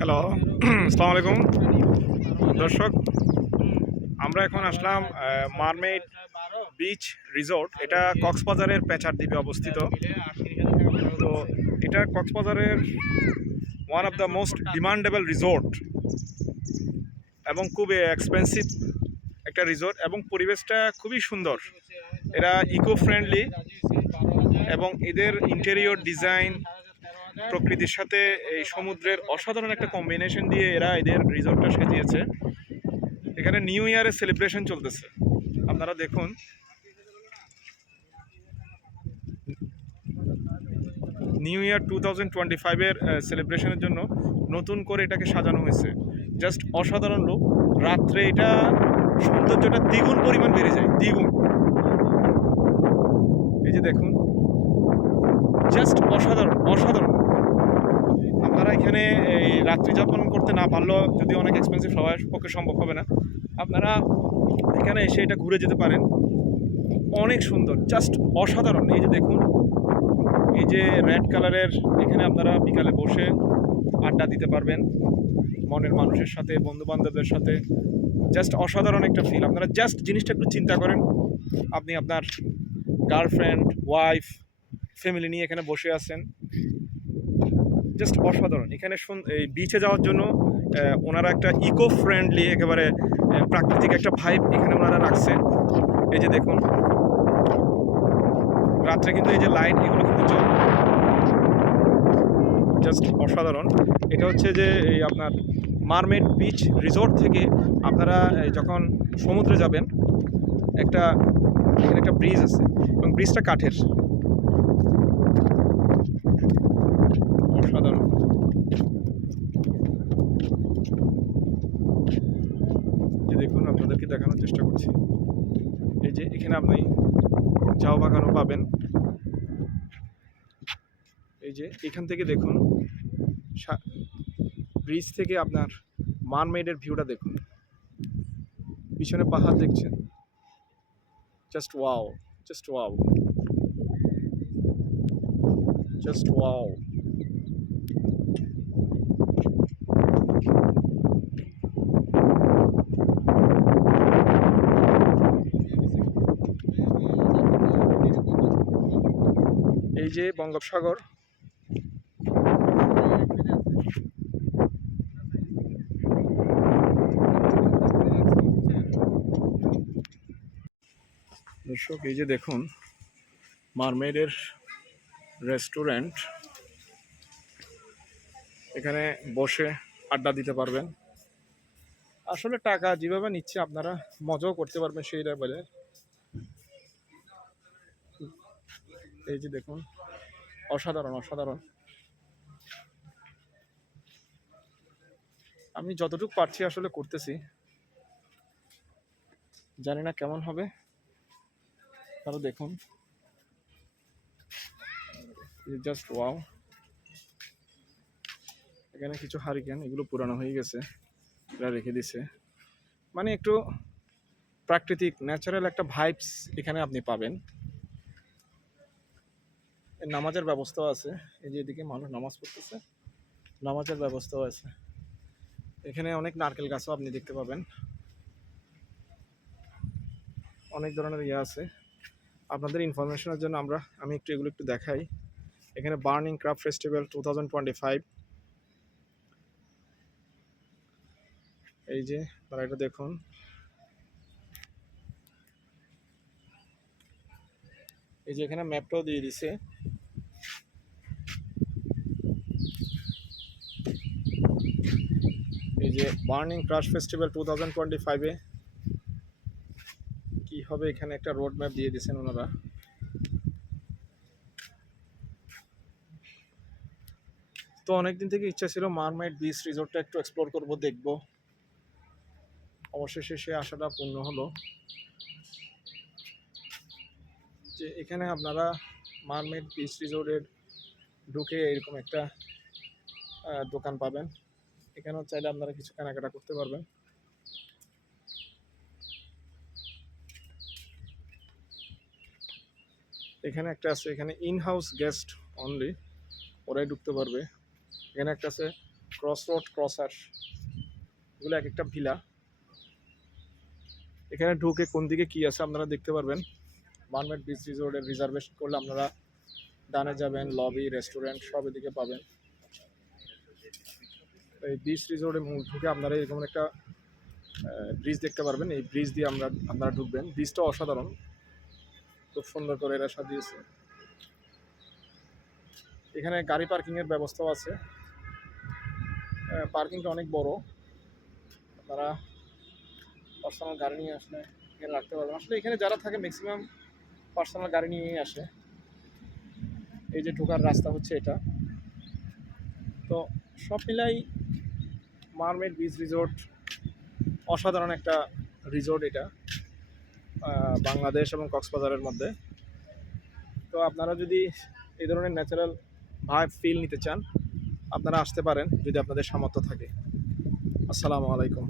Hello, আসসালামু আলাইকুম দর্শক। আমরা এখন আসলাম মারমেইড বিচ রিসোর্ট। এটা কক্সবাজারের পেচার দ্বীপে অবস্থিত। তো এটা কক্সবাজারের one of the most demandable resort এবং খুব এক্সপেন্সিভ একটা রিসোর্ট, এবং পরিবেশটা খুবই সুন্দর। এরা ইকো ফ্রেন্ডলি এবং এদের ইন্টেরিয়র ডিজাইন প্রকৃতির সাথে এই সমুদ্রের অসাধারণ একটা কম্বিনেশন দিয়ে এরা এদের রিসোর্টটা সাজিয়েছে। এখানে নিউ ইয়ারের সেলিব্রেশন চলতেছে, আপনারা দেখুন। নিউ ইয়ার 2025-এর সেলিব্রেশনের জন্য নতুন করে এটাকে সাজানো হয়েছে। জাস্ট অসাধারণ লোক। রাত্রে এটা সৌন্দর্যটা দ্বিগুণ পরিমাণ বেড়ে যায়, দ্বিগুণ। এই যে দেখুন, জাস্ট অসাধারণ অসাধারণ। আপনারা এখানে এই রাত্রি যাপন করতে না পারলেও, যদি অনেক এক্সপেন্সিভ, সবার পক্ষে সম্ভব হবে না, আপনারা এখানে এসে এটা ঘুরে যেতে পারেন। অনেক সুন্দর, জাস্ট অসাধারণ। এই যে দেখুন, এই যে রেড কালারের, এখানে আপনারা বিকালে বসে আড্ডা দিতে পারবেন মনের মানুষের সাথে, বন্ধু বান্ধবদের সাথে। জাস্ট অসাধারণ একটা ফিল। আপনারা জাস্ট জিনিসটা একটু চিন্তা করেন, আপনি আপনার গার্লফ্রেন্ড, ওয়াইফ, ফ্যামিলি নিয়ে এখানে বসে আছেন। জাস্ট অসাধারণ। এখানে এই বিচে যাওয়ার জন্য ওনারা একটা ইকো ফ্রেন্ডলি, একেবারে প্রাকৃতিক একটা ভাইব এখানে ওনারা রাখছে। এই যে দেখুন, রাত্রে কিন্তু এই যে লাইট, এগুলো কিন্তু চলে, জাস্ট অসাধারণ। এটা হচ্ছে যে এই আপনার মারমেড বিচ রিসোর্ট থেকে আপনারা যখন সমুদ্রে যাবেন, একটা এখানে একটা ব্রিজ আছে, এবং ব্রিজটা কাঠের। অসাধারণ। যে দেখুন, আপনাদেরকে দেখানোর চেষ্টা করছি। এই যে এখানে আপনি চাও বাগানও পাবেন। এই যে এখান থেকে দেখুন, ব্রিজ থেকে আপনার মারমেডের ভিউটা দেখুন, পিছনে পাহাড় দেখছেন। Just wow, just wow, just wow. এই যে বঙ্গোপসাগর। দর্শক, এই যে দেখুন, মারমেডের রেস্টুরেন্ট। এখানে বসে আড্ডা দিতে পারবেন। আসলে টাকা যেভাবে নিচ্ছে, আপনারা মজাও করতে পারবেন সেই লেভেলে। এই যে দেখুন, অসাধারণ অসাধারণ। আমি যতটুকু পারছি আসলে করতেছি, জানি না কেমন হবে, তাহলে দেখুন। Just wow. এখানে কিছু হারিকেন, এগুলো পুরানো হয়ে গেছে, এরা রেখে দিছে। মানে একটু প্রাকৃতিক ন্যাচারাল একটা ভাইবস এখানে আপনি পাবেন। নামাজের ব্যবস্থাও আছে। এই যে এদিকে মানুষ নামাজ পড়তেছে, নামাজের ব্যবস্থাও আছে। এখানে অনেক নারকেল গাছও আপনি দেখতে পাবেন। অনেক ধরনের ইয়ে আছে। আপনাদের ইনফরমেশনের জন্য আমি এগুলো একটু দেখাই। এখানে বার্নিং ক্রাফট ফেস্টিভ্যাল 2025। এই যে তারা, এটা দেখুন। এই যে এখানে ম্যাপটাও দিয়ে দিছে। এই যে বার্নিং ক্রাফট ফেস্টিভ্যাল 2025-এ কি হবে, এখানে একটা রোড ম্যাপ দিয়ে দিয়েছেন ওনারা। তো অনেকদিন থেকে ইচ্ছা ছিল মারমেড বিচ রিসোর্টটা একটু এক্সপ্লোর করব, দেখব। অবশেষে সে আশাটা পূর্ণ হলো, যে এখানে আপনারা মারমেড বিচ রিসোর্টের ঢুকে এরকম একটা দোকান পাবেন। এখানেও চাইলে আপনারা কিছু কেনাকাটা করতে পারবেন। এখানে একটা আছে, এখানে ইন হাউস গেস্ট অনলি, ওরাই ঢুকতে পারবে। এখানে একটা আছে ক্রস রোড, ক্রসার, এগুলো এক একটা ভিলা। এখানে ঢুকে কোন দিকে কি আছে আপনারা দেখতে পারবেন। মারমেড বিচ রিসোর্টের রিজার্ভেশন করলে আপনারা ডানে যাবেন, লবি, রেস্টুরেন্ট সব এদিকে পাবেন। এই বিচ রিসোর্টের মূল ঢুকে আপনারা এরকম একটা ব্রিজ দেখতে পারবেন। এই ব্রিজ দিয়ে আপনারা ঢুকবেন। ব্রিজটা অসাধারণ, খুব সুন্দর করে এরা সাজিয়েছে। এখানে গাড়ি পার্কিংয়ের ব্যবস্থাও আছে। পার্কিংটা অনেক বড়, আপনারা পার্সোনাল গাড়ি নিয়ে আসলে এখানে রাখতে পারবেন। আসলে এখানে যারা থাকে ম্যাক্সিমাম পার্সোনাল গাড়ি নিয়েই আসে। এই যে ঢোকার রাস্তা হচ্ছে এটা। তো সব মিলাই মারমেড বিচ রিসোর্ট অসাধারণ একটা রিসোর্ট এটা, বাংলাদেশ এবং কক্সবাজারের মধ্যে। তো আপনারা যদি এই ধরনের ন্যাচারাল ভাইব ফিল নিতে চান, আপনারা আসতে পারেন যদি আপনাদের সামর্থ্য থাকে। আসসালামু আলাইকুম।